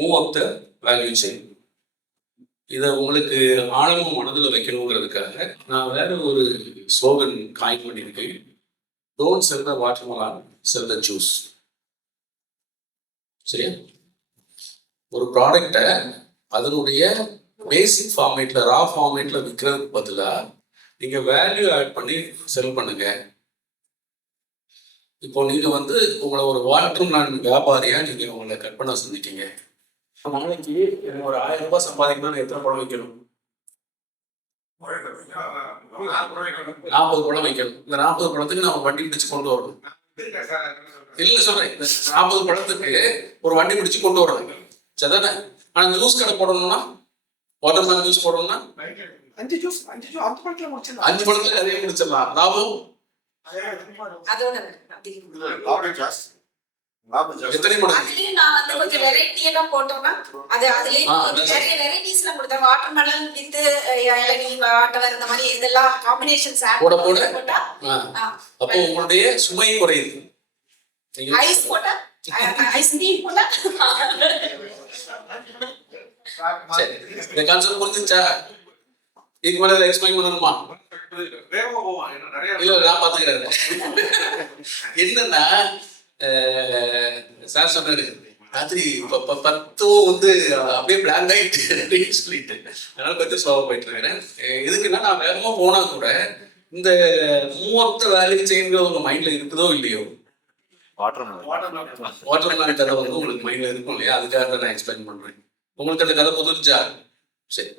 Move up the value chain. இதை உங்களுக்கு ஆழமும் மனதில் வைக்கணுங்கிறதுக்காக நான் வேற ஒரு ஸ்லோகன் காயின் பண்ணியிருக்கேன். Don't sell the watermelon, sell the juice. சரியா? ஒரு ப்ராடக்டை அதனுடைய பேசிக் ஃபார்மேட்ல, ரா ஃபார்மேட்ல விற்கிறதுக்கு பதிலாக நீங்கள் வேல்யூ ஆட் பண்ணி செல் பண்ணுங்க. இப்போ நீங்கள் வந்து உங்களை ஒரு வாட்டர்மெலான் வியாபாரியாக நீங்கள் உங்களை கற்பனை செஞ்சுட்டீங்க. நாளைக்கு எனக்கு ஒரு 1000 ரூபாய் சம்பாதிக்கணும்னா நான் எத்தனை பழம் வைக்கணும்? 40 பழம் வைக்கணும். இந்த 40 பழத்துக்கு நான் வண்டி பிடிச்சு கொண்டு வரணும். இல்ல சொல்றேன், 40 பழத்துக்கு ஒரு வண்டி பிடிச்சு கொண்டு வரணும். சரிதானே? ஆனா இந்த ஜூஸ் கடை போடணும்னா, வாட்டர்மெலன் ஜூஸ் போடணும்னா 5 பழத்துல கதையை முடிச்சிடலாம். லாபம் எத்தனை மடங்கு? கொஞ்சம் வெரைட்டி எல்லாம் போட்டோம்னா அது அதுலயே நிறைய வெரைட்டிஸ்ல கொடுத்தா வாட்டர்மெலன் வித் இளநீ வாட்டர் இந்த மாதிரி இதெல்லாம் காம்பினேஷன்ஸ் ஆட் போட போட்டா அப்போ உங்களுடைய சுமை குறையுது. ஐஸ் போட்டா ஐஸ் டீ போட்டா சரி, இந்த கான்செப்ட் புரிஞ்சுச்சா? இதுக்கு மேல எக்ஸ்பிளைன் பண்ணணுமா? இல்ல, நான் பாத்துக்கிறேன். என்னன்னா சார் சொன்னாரு ராத்திரி 10 வந்து அப்படியே பிளாங்க் ஆயிட்டு அப்படின்னு சொல்லிட்டு, அதனால கொஞ்சம் ஸ்லோவா போயிட்டு இருக்கிறேன். எதுக்குன்னா நான் வேகமா போனா கூட இந்த மூவத்த வேல்யூ செயின்கிற உங்க மைண்ட்ல இருக்குதோ இல்லையோ, வாட்டர்மெலன் கதை வந்து உங்களுக்கு மைண்ட்ல இருக்கும் இல்லையா, அதுக்காக நான் எக்ஸ்பிளைன் பண்றேன். உங்களுக்கு அந்த கதை புரிஞ்சா? சரி.